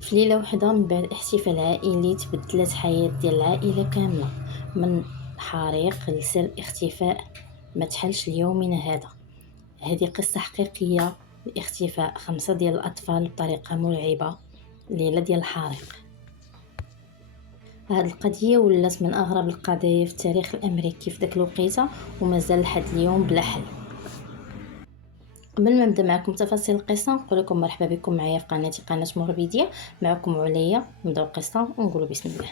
في ليلة وحدة من بعد احتفال عائلي تبدلت حياة ديال العائلة كاملة، من حريق لسر اختفاء ما تحلش ليومنا هذا. هذه قصة حقيقية لاختفاء 5 ديال الأطفال بطريقة مرعبة ليلة ديال الحريق. هاد القضية ولات من أغرب القضايا في التاريخ الأمريكي في داك الوقيته، ومازال لحد اليوم بلا حل. قبل ما نبدا معكم تفاصيل القصه نقول لكم مرحبا بكم معايا في قناتي قناه موربيديا. معكم عليا نبداو القصه ونقولوا بسم الله.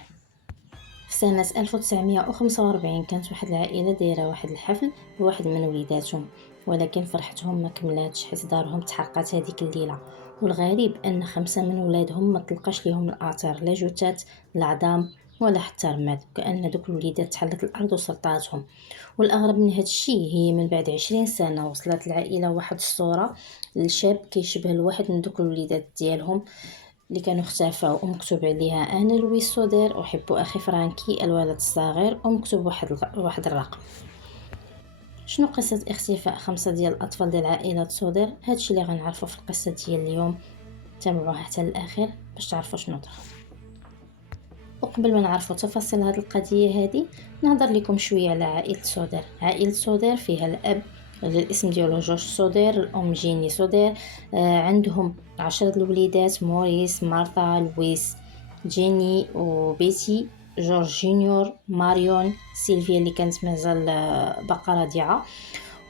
في سنه 1945 كانت واحد العائله دايره واحد الحفل بواحد من وليداتهم، ولكن فرحتهم ما كملاتش حيت دارهم تحرقات هذيك الليله. والغريب ان 5 من ولادهم ما تلقاش ليهم الاثار، لا جثات لا عظام ولا حتى رماد، كأن دوك الوليدات تحلت الارض وسرطاتهم. والاغرب من هاد الشيء هي من بعد 20 سنه وصلت العائله واحد الصوره لشاب كيشبه لواحد من دوك الوليدات ديالهم اللي كانوا اختفاو، ومكتوب عليها انا لويس سودير احب اخي فرانكي الولد الصغير، ومكتوب واحد الرقم. شنو قصه اختفاء 5 ديال الاطفال ديال عائله سودير؟ هادشي اللي غنعرفوا في القصه ديال اليوم، تابعوها حتى الاخر باش تعرفوا شنو طرا. وقبل ما نعرفوا تفاصيل هذه القضية هذه نهضر لكم شوية على عائلة سودير. عائلة سودير فيها الأب اللي الاسم ديالو جورج سودير، الأم جيني سودير. عندهم 10 الوليدات: موريس، مارثا، لويس، جيني وبيتي، جورج جونيور، ماريون، سيلفيا اللي كانت مازال باقا رضيعة،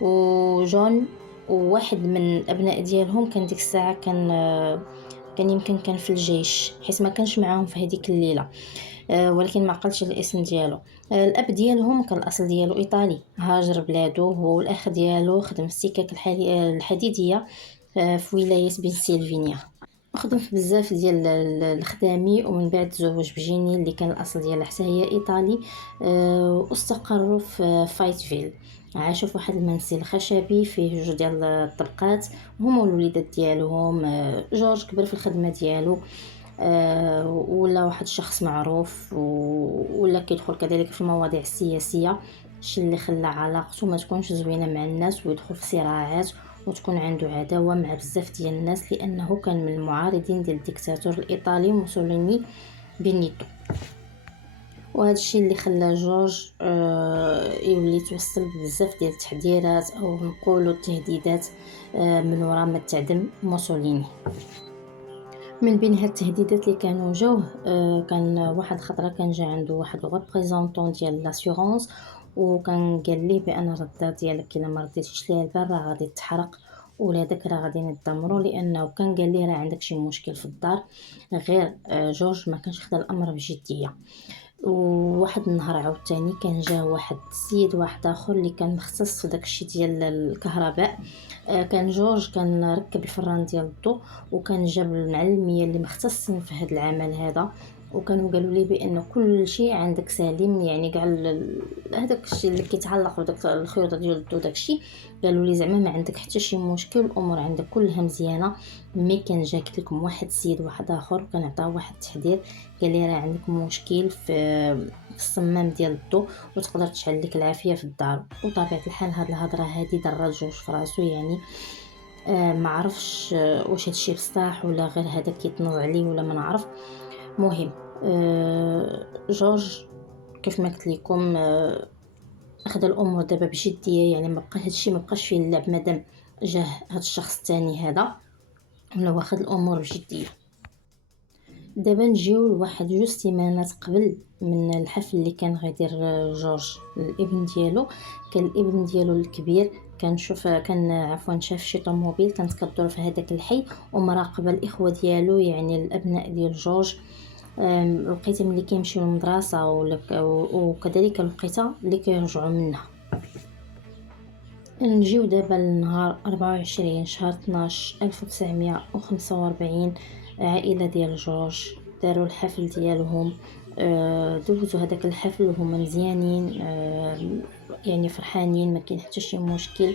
وجون. وواحد من الابناء ديالهم كان ديك الساعه كان يمكن كان في الجيش، حيت ما كانش معاهم في هذيك الليله. ولكن ما عقلش الاسم ديالو. الاب ديالهم كان الاصل ديالو ايطالي، هاجر بلادو هو والاخ ديالو، خدم في السكك الحديديه في ولايه بنسلفانيا، وخدم في بزاف ديال الخدامي. ومن بعد تزوج بجيني اللي كان الاصل ديالها حتى هي ايطالي. واستقروا في فايتفيل. عاشوا في واحد المنزل خشبي فيه جوج ديال الطبقات، هما والوليدات ديالهم. جورج كبر في الخدمه ديالو، ولا واحد الشخص معروف، ولا كيدخل كذلك في المواضيع السياسيه، الشيء اللي خلى علاقته ما تكونش زوينه مع الناس، ويدخل في صراعات وتكون عنده عداوه مع بزاف ديال الناس، لانه كان من المعارضين ديال الدكتاتور الايطالي موسوليني بينيتو. وهذا الشيء اللي خلى جورج يولي يتوصل بزاف ديال التحذيرات او نقولوا التهديدات من وراء ما تعدم موسوليني. من بين هاد التهديدات اللي كانوا جوه، كان واحد خطره كان جا عنده واحد ريبريزونطون ديال لاسيورونس، وكان قال ليه بان الرده ديالك الا ما رديتيش ليها البال راه غادي تحرق، ولا داك راه غادي ندمروا، لانه كان قال ليه راه عندك شي مشكل في الدار. غير جورج ما كانش خدا الامر بجديه. وواحد النهار عاوتاني كان جا واحد السيد واحد اخر اللي كان مختص في داكشي ديال الكهرباء. كان جورج كان ركب الفران ديال الضوء، وكان جاب المعلميه اللي مختصين في هذا العمل هذا، وكانوا قالوا لي بان كل شيء عندك سليم، يعني كاع هذاك الشيء اللي كيتعلق بداك الخيوط ديال الضوء داكشي. قالوا لي زعما ما عندك حتى شي مشكل، الامور عندك كلها مزيانه. مي كان جا قلت لكم واحد السيد واحد اخر كان عطاه واحد التحذير، قال لي راه عندك مشكل في الصمام ديال الضوء، وتقدر تشعل لك العافيه في الدار. وطبيعه الحال هاد الهضره هادي ضرات جوج في راسو، يعني ما عرفش واش هادشي بصح ولا غير هذا كيتنوض عليه ولا ما نعرف. مهم، جورج كيف ما قلت لكم اخذ الامور دابا بجديه، يعني ما بقى هادشي ما بقاش فيه اللعب مادام جاه هاد الشخص الثاني هذا، ولا واخد الامور بجديه. دابا نجيو لواحد 2 سيمانات قبل من الحفل اللي كان غيدير جورج الابن ديالو. كان الابن ديالو الكبير كان شاف شي طوموبيل كانت كدور في هذاك الحي، ومراقبه الاخوه ديالو يعني الابناء ديال جورج. لقيتها ملي كيمشيو للمدرسه وكذلك لقيتها اللي كيرجعوا منها. نجيو دابا لنهار 24 شهر 12 1945. عائله ديال جورج داروا الحفل ديالهم. دوزوا هذاك الحفل وهما مزيانين، يعني فرحانين، ما كاين حتى شي مشكل.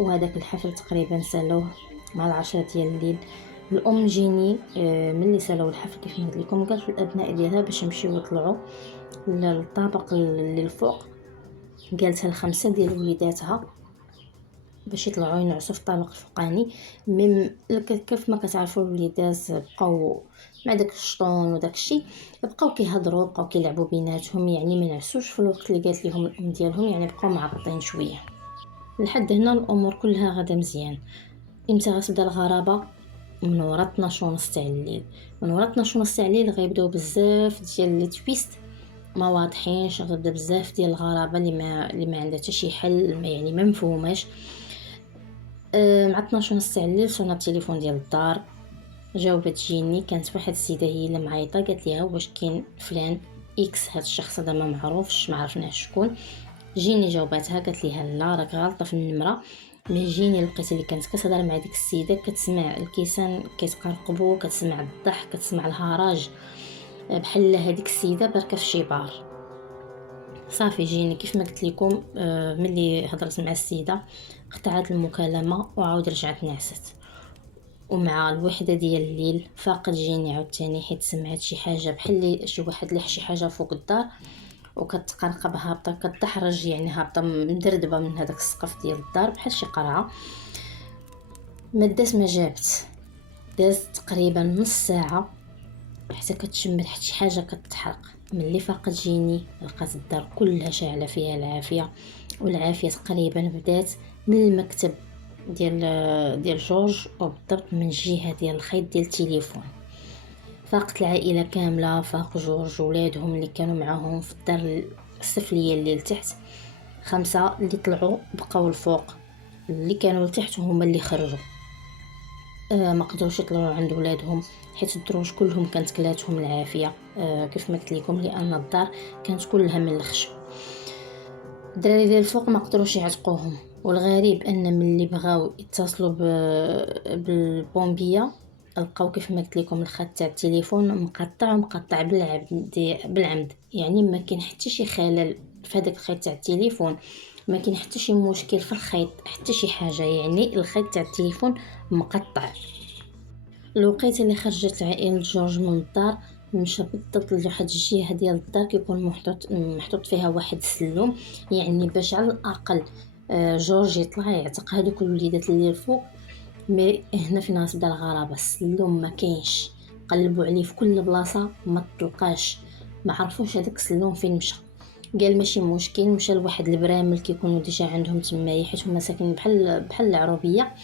وهذاك الحفل تقريبا سالوه مع 10 ديال الليل. الام جيني ملي سالوا الحفل كيف ما قلت لكم قالت للابناء ديالها باش يمشيو يطلعوا للطابق اللي الفوق. قالتها ل5 ديال وليداتها باش يطلعوا ينعسوا في الطابق الفوقاني. ميم كيف ما كتعرفوا الوليدات بقاو مع داك الشطون وداك الشيء، بقاو كيهضروا بقاو كيلعبوا بيناتهم، يعني ما نعسوش في الوقت اللي قالت لهم الام ديالهم، يعني بقاو معطين شويه. لحد هنا الامور كلها غادا مزيان. امتى غتبدا الغرابه؟ من ورا 12 ونص تاع الليل. من ورا 12 ونص تاع الليل غيبداو بزاف ديال لي تويست ما واضحينش، غتبدا بزاف ديال الغرابه اللي ما عندها حتى شي حل، يعني ما مفهوماش. مع 12 ونص تاع الليل صونا التليفون ديال الدار. جاوبت جيني، كانت واحد السيده هي اللي معيطه، قالت ليها واش كاين فلان اكس، هاد الشخص هذا ما معروفش، ما عرفناش شكون. جيني جاوباتها قالت ليها لا راك غالطه في النمره. مي جيني لقيت اللي كانت كتهضر مع ديك السيده، كتسمع الكيسان كيتقرقبوا، كتسمع الضحك، كتسمع الهراج، بحال هذيك السيده بركه في شي بار. صافي جيني كيف ما قلت لكم، ملي هضرت مع السيده قطعت المكالمه وعاود رجعت نعست. ومع الوحده ديال الليل فاقت جيني عاوتاني، حيت سمعت شي حاجه بحال شي واحد لح شي حاجه فوق الدار، وكتقرقب هابطه كتحرج، يعني هابطه مدردبه من هذاك السقف ديال الدار بحال شي قرعه. ما داز ما جابت، داز تقريبا نص ساعه حتى كتشم ريحه شي حاجه كتحرق. ملي فاقت جيني لقات الدار كلها شاعله فيها العافيه، والعافيه تقريبا بدات من المكتب ديال جورج، وبالضبط من الجهه ديال الخيط ديال التليفون. فاقت العائله كامله، فاق جورج ولادهم اللي كانوا معاهم في الدار السفليه اللي لتحت. 5 اللي طلعوا بقاو الفوق، اللي كانوا لتحت هما اللي خرجوا. ما قدروش يطلعوا عند ولادهم حيت الدروج كلهم كانت كلاتهم العافيه. كيف ما قلت لكم لان الدار كانت كلها من الخشب. الدراري ديال الفوق ما قدروش يعتقوهم، والغريب ان ملي بغاو يتصلوا بالبومبيه لقاو كيف ما قلت لكم الخط تاع التليفون مقطع بالعمد، يعني ما كاين حتى شي خلل في هذاك الخيط تاع التليفون، ما كاين حتى شي مشكل في الخيط، حتى شي حاجه، يعني الخيط تاع التليفون مقطع. الوقيته اللي خرجت عائله جورج من الدار مشى بالضبط لواحد الجهه ديال الدار كيكون محطوط فيها واحد السلوم، يعني باش على الاقل جورج يطلع يعتق هذوك الوليدات اللي الفوق. مي هنا فين غتبدا الغرابه، السلوم ما كاينش، قلبوا عليه في كل بلاصه ما تلقاش، ما عرفوش هذاك السلوم فين مشى. قال ماشي مشكل، مشى لواحد البرامل كيكونوا ديجا عندهم تمايا، حيت هما ساكنين بحال العروبيه.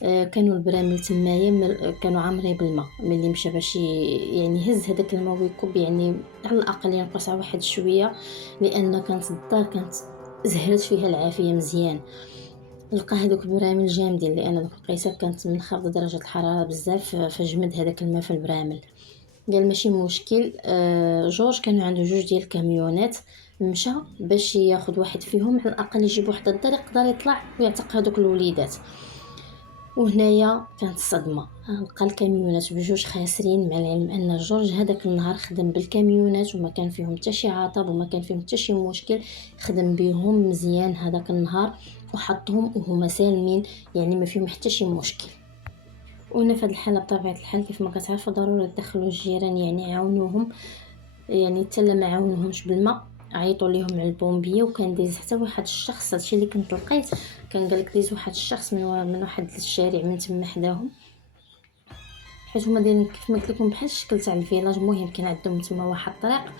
كانوا البرامل تمايا كانوا عامرين بالماء. ملي مشى باش يعني يهز هذاك الماء ويكب، يعني على الاقل ينقص واحد شويه، لان كانت الدار كانت زهرت فيها العافيه مزيان. لقى هذوك البرامل جامدين، لان ديك القيسه كانت من خفض درجه الحراره بزاف، فجمد هذاك الماء في البرامل. قال ماشي مشكل. جورج كان عنده 2 ديال الكاميونات، مشى باش ياخذ واحد فيهم على الاقل يجيب واحد الدار يقدر يطلع ويعتق هذوك الوليدات. وهنايا كانت الصدمه، لقى الكاميونات بجوج خاسرين، مع العلم ان جورج هذاك النهار خدم بالكاميونات وما كان فيهم حتى شي عطب وما كان فيهم حتى شي مشكل، خدم بهم مزيان هذاك النهار وحطهم وهما سالمين، يعني ما فيهم حتى شي مشكل. وهنا في هذه الحاله بطبيعه الحال كيف ما كتعرفوا ضروري تدخلوا الجيران، يعني يعاونوهم، يعني حتى ما عاونوهمش بالماء عيطوا ليهم على البومبيه. وكان دايز حتى واحد الشخص، هادشي اللي كنت لقيت، كان قالك دايز واحد الشخص من واحد الشارع من تما حداهم، حيت هما دايرين كيف ما قلت لكم بحال الشكل تاع الفيلاج، المهم كان عندهم تما واحد الطريق.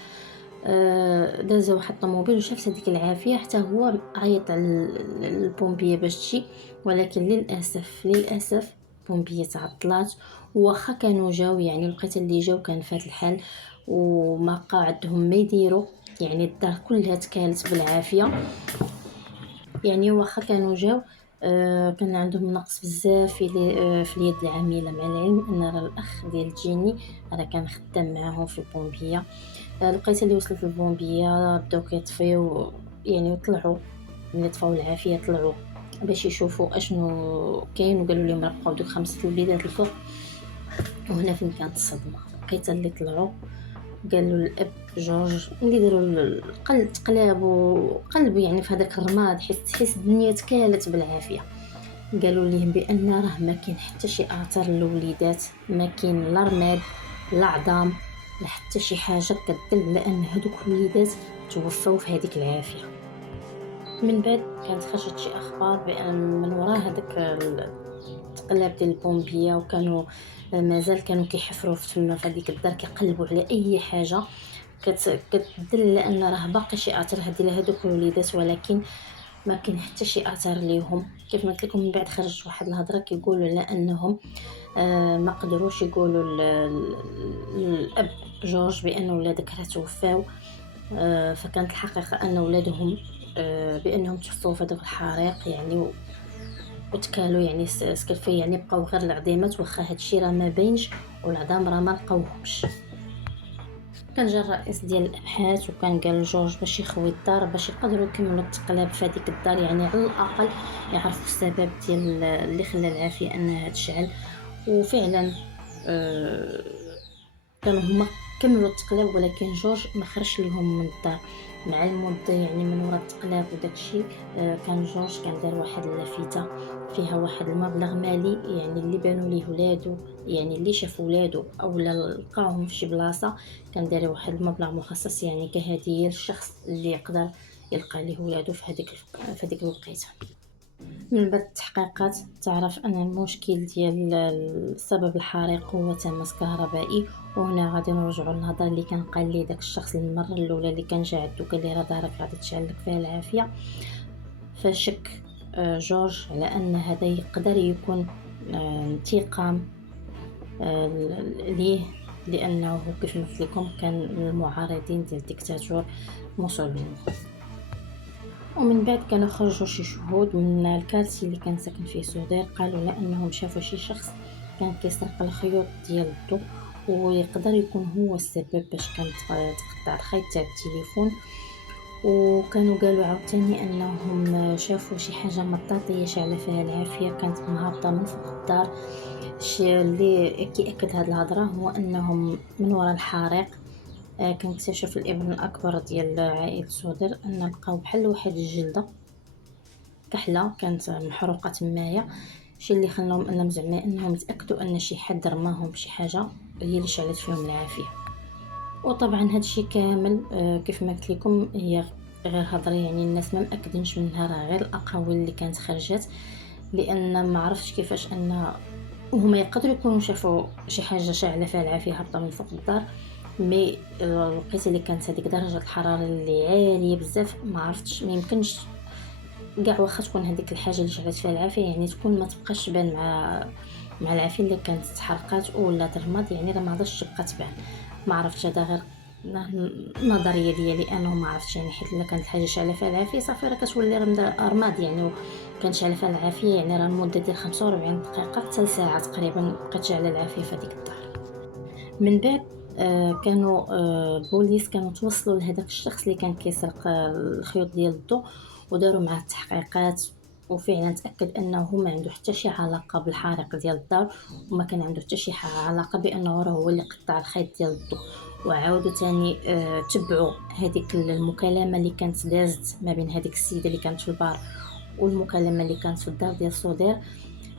داز واحد الطوموبيل وشافت هذيك العافيه، حتى هو عيط على البومبيه باش تجي، ولكن للاسف البومبيه تعطلات. واخا كانوا جاو، يعني لقيت اللي جاو كان فات الحال وما بقى عندهم ما يديروا، يعني الدار كلها تكالت بالعافيه. يعني واخا كانوا جاو كان عندهم نقص بزاف في اليد العامله، مع العلم ان راه الاخ ديال جيني راه كان خدام معاهم في البومبيه. لقيت اللي وصلت للبومبيه بداو كيطفيو، يعني وطلعوا ملي طفاو العافيه طلعوا باش يشوفوا اشنو كاين، وقالوا لهم راه بقاو دوك 5 الوليدات الفوق. وهنا فين كانت الصدمه، لقيت اللي طلعوا قالوا الاب جورج اللي داروا القلب قلبوا يعني في هذاك الرماد، حس الدنيا تكالت بالعافيه. قالوا لهم بان راه ما كاين حتى شي اثار للوليدات، ما كاين لا رماد لا عظام لا حتى شي حاجه كتدل على ان هذوك الوليدات توفوا في هذيك العافيه. من بعد كانت خرجت شي اخبار بان من وراء هذاك التقلاب ديال البومبيه، وكانوا مازال كانوا كيحفروا في هذيك الدار كيقلبوا على اي حاجه كتدل على ان راه باقي شي اثر ديال هذوك الوليدات، ولكن ما كاين حتى شي اثر ليهم. كيف ما قلت لكم من بعد خرجت واحد الهضره كيقولوا على انهم ما قدروش يقولوا الاب جورج بان ولادك راه توفاو. فكانت الحقيقه ان ولادهم بانهم توفوا في هذاك الحريق يعني، وتكالوا يعني سكلفي يعني بقاو غير العظيمات، واخا هادشي راه ما بينش والعظام راه ما لقاوهمش. كان جا الرئيس ديال الابحاث وكان قال لجورج باش يخوي الدار باش يقدروا يكملوا التقلاب في هذيك الدار، يعني على الاقل يعرفوا السبب ديال اللي خلى العافيه انها تشعل. وفعلا آه، كانوا هما كملوا التقلاب، ولكن جورج ما خرجش ليهم من الدار مع المده يعني من وراء التقلاب وداكشي. كان جورج كان دار واحد اللافته فيها واحد المبلغ مالي، يعني اللي بانوا ليه ولادو، يعني اللي شاف ولادو او لقاهم في شي بلاصه كان داير واحد المبلغ مخصص يعني كهديه للشخص اللي يقدر يلقى ليه ولادو في هذيك الوقيته. من بعد التحقيقات تعرف أن المشكل ديال سبب الحريق هو تماس كهربائي. وهنا غادي نرجعوا للهضره اللي كان قال لي داك الشخص المره الاولى اللي كان جا عندو قال لي راه دارك غادي تشعلك فيها العافيه. فشك جورج على ان هذا يقدر يكون انتقام ليه، لانه كيف ما قلت لكم كان من المعارضين ديال الدكتاتور موسوليني. ومن بعد كانوا خرجوا شي شهود من الكارتي اللي كان ساكن فيه سودير، قالوا لانهم شافوا شي شخص كان كيسرق الخيوط ديال الضو، ويقدر يكون هو السبب باش كانت تقطع الخيط تاع التليفون. وكانوا قالوا عاوتاني انهم شافوا شي حاجه مطاطيه شاعله فيها العافيه كانت مهابطه من فوق الدار. الشيء اللي كيأكد هاد الهضره هو انهم من وراء الحريق كان اكتشف الابن الاكبر ديال عائله سودر ان لقاو بحال واحد الجلده كحله كانت محروقه تمايا، الشيء اللي خلاهم انهم زعما انهم يتاكدوا ان شي حد رماهم بشي حاجه هي اللي شعلت فيهم العافيه. وطبعا هادشي كامل كيف ما قلت لكم هي غير هضره، يعني الناس ما مأكدينش منها، راه غير الاقاويل اللي كانت خرجت، لان ما عرفتش كيفاش ان وهما يقدروا يكونوا شافوا شي حاجه شاعله فيها العافيه هابطه من فوق الدار. مي الوقيته اللي كانت هذيك درجه الحراره اللي عاليه بزاف ما عرفتش، ما يمكنش كاع واخا تكون هذيك الحاجه اللي شعلت فيها العافيه يعني تكون ما تبقاش تبان مع العافيه اللي كانت تحرقات ولا ترماد، يعني راه ما غاداش تبقى تبان. ما عرفتش هذا غير نظريه ديالي انا، ما عرفتش يعني حيت الا كانت الحاجه شاعله فيها العافيه صافي راه كتولي رماد يعني، وكان شاعله فيها العافيه يعني راه المده ديال 45 دقيقه حتى ساعه تقريبا بقات شاعله العافيه في هذيك الدار. من بعد كانوا البوليس كانوا توصلوا لهذاك الشخص اللي كان كيسرق الخيوط ديال الضوء وداروا معاه التحقيقات، وفعلا تاكد انه ما عنده حتى شي علاقه بالحريق ديال الدار، وما كان عنده حتى شي علاقه بانه راه هو اللي قطع الخيط ديال الضوء. وعاودوا تاني تبعوا هذيك المكالمه اللي كانت دازت ما بين هذيك السيده اللي كانت في البار والمكالمه اللي كانت في الدار ديال صودير.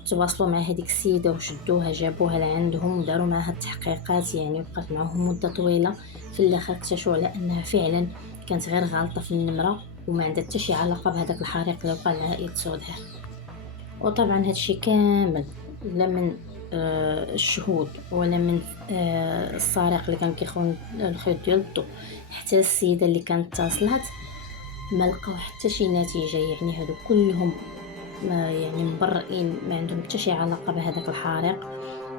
تواصلوا مع هذيك السيده وشدوها جابوها لعندهم وداروا معها التحقيقات، يعني بقات معهم مده طويله. في الاخر اكتشفوا على انها فعلا كانت غير غلطه في النمره وما عندها حتى شي علاقه بهذاك الحريق اللي وقع لعائله سودير. وطبعا هادشي كامل لا من الشهود ولا من السارق اللي كان كيخون الخيط ديال الضو حتى السيده اللي كانت اتصلت ما لقاو حتى شي نتيجه، يعني هادو كلهم ما يعني مبرئين ما عندهم حتى شي علاقه بهذاك الحريق.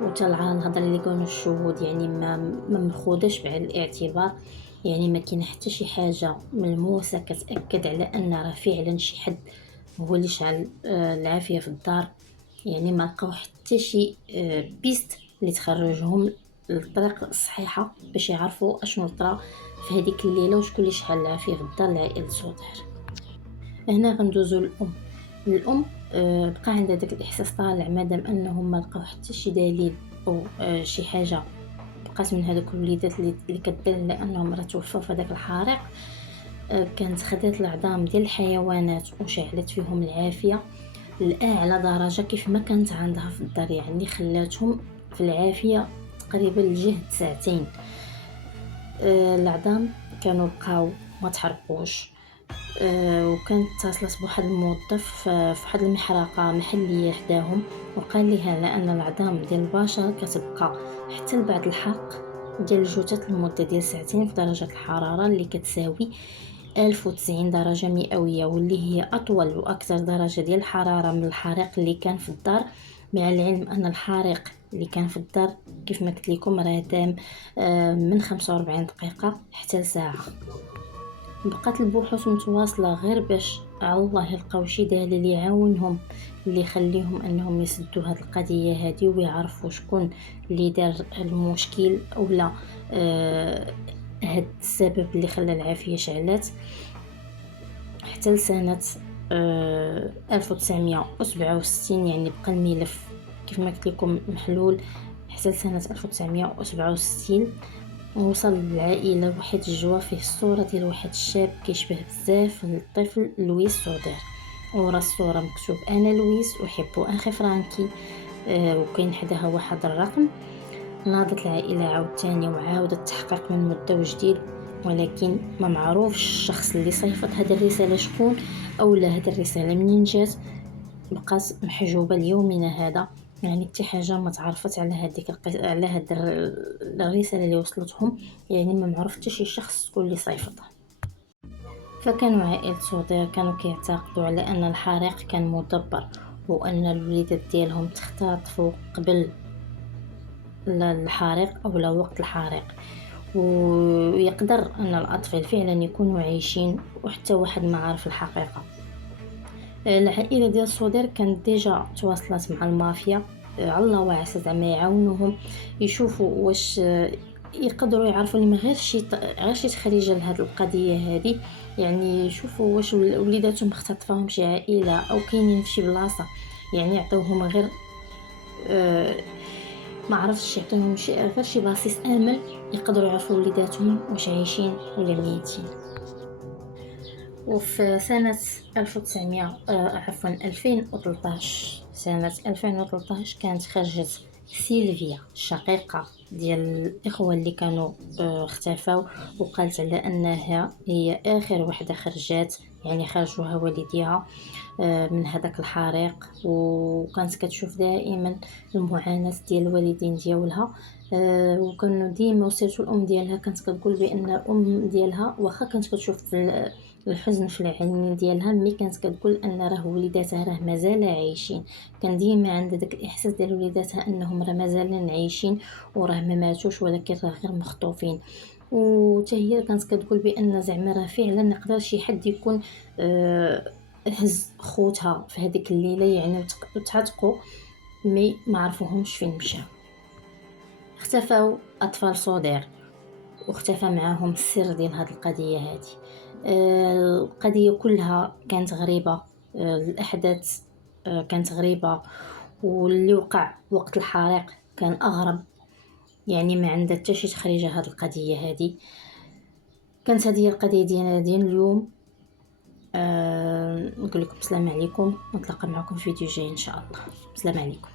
وتا الهضره اللي قالوا الشهود يعني ما مخوداش بعين الاعتبار، يعني ما كاين حتى شي حاجه ملموسه كتاكد على ان راه فعلا شي حد هو اللي شعل العافيه في الدار. يعني ما لقاو حتى شي بيست اللي تخرجهم للطريق الصحيحه باش يعرفوا اشنو طرا في هذيك الليله وشكون اللي شعل العافيه في الدار لعائله سودير. هنا غندوزو الام بقى عندها داك الاحساس طالع مادام انهم ما لقاو حتى شي دليل او شي حاجه بقات من هذوك الوليدات اللي كتدل على انهم راه توفوا في هذاك الحريق. كانت خدات العظام ديال الحيوانات وشعلت فيهم العافيه لاعلى درجه كيف ما كانت عندها في الدار، يعني خلاتهم في العافيه تقريبا لجهد ساعتين. العظام كانوا بقاو ما تحرقوش، وكانت اتصلت بواحد الموظف في واحد المحرقة محلية حداهم، وقال ليها على ان العظام ديال البشر كتبقى حتى لبعد الحرق ديال الجثث لمدة ديال ساعتين في درجة الحرارة اللي كتساوي 1090 درجة مئوية، واللي هي أطول وأكثر درجة ديال الحرارة من الحريق اللي كان في الدار. مع العلم أن الحريق اللي كان في الدار كيف ما قلت لكم راه دام من 45 دقيقة حتى لساعة. بقات البحوث متواصلة غير باش على الله يلقاو شي دليل يعاونهم اللي يخليهم انهم يسدوا هاد القضيه هادي ويعرفوا شكون اللي دار المشكل اولا هاد السبب اللي خلى العافيه شعلات. حتى لسنه 1967 يعني بقى الملف كيف ما قلت لكم محلول حتى لسنه 1967. وصل للعائله واحد الجوا فيه الصوره ديال واحد الشاب كيشبه بزاف للطفل لويس سودير، ورا الصوره مكتوب انا لويس احب اخي فرانكي. وكاين حداها واحد الرقم. ناضت العائله عاوتاني وعاودت التحقيق من مده وجديد، ولكن ما معروفش الشخص اللي صيفط هذه الرساله شكون اولا هذه الرساله منين جات. بقات محجوبه ليومنا هذا، يعني حتى حاجه ما تعرفت على على هاد الرساله اللي وصلتهم، يعني ما معروف حتى شي شخص شكون اللي صيفطها. فكانوا عائلة سودير كانوا كيعتقدوا على ان الحريق كان مدبر، وان الوليدات ديالهم تختطفوا قبل الحريق او لا وقت الحريق، ويقدر ان الاطفال فعلا يكونوا عايشين وحتى واحد ما عارف الحقيقه. العائله ديال سودير كانت ديجا تواصلت مع المافيا على الله وعسى زعما يعاونوهم يشوفوا واش يقدروا يعرفوا لما غير شي تخريجه لهاد القضيه هذه، يعني يشوفوا واش وليداتهم اختطفاهم شي عائله او كاينين في شي بلاصه، يعني يعطيوهم غير ما عرفتش يعطيوهم غير شي باسيس امل يقدروا يعرفوا وليداتهم واش عايشين ولا ميتين. وفي سنة 2013 سنة 2013 كانت خرجت سيلفيا الشقيقة ديال الإخوة اللي كانوا اختفوا، وقالت على أنها هي آخر وحدة خرجت، يعني خرجوها والديها من هذاك الحريق. وكانت كتشوف دائما المعاناة ديال الوالدين ديالها، وكانوا ديما وسيرته الام ديالها كانت كتقول بان الام ديالها واخا كانت كتشوف الحزن في العينين ديالها، ملي كانت كتقول ان راه وليداتها راه مازال عايشين، كان ديما عندها داك الاحساس ديال وليداتها انهم راه مازالين عايشين وراه ما ماتوش ولكن راه غير مخطوفين. وتا هي كانت كتقول بان زعما راه فعلا نقدر شي حد يكون هز خوتها في هذيك الليله، يعني وتعتقوا مي ما عرفوهمش فين مشاو. اختفوا اطفال صودير واختفى معاهم السر ديال هذه القضيه هذه. القضيه كلها كانت غريبه، الاحداث كانت غريبه، واللي وقع وقت الحريق كان اغرب، يعني ما عندها حتى شي تخريجه هذه القضيه هذه. كانت هذه القضيه ديالنا ديال اليوم. نقول لكم السلام عليكم، نتلاقى معكم في فيديو جاي ان شاء الله. السلام عليكم.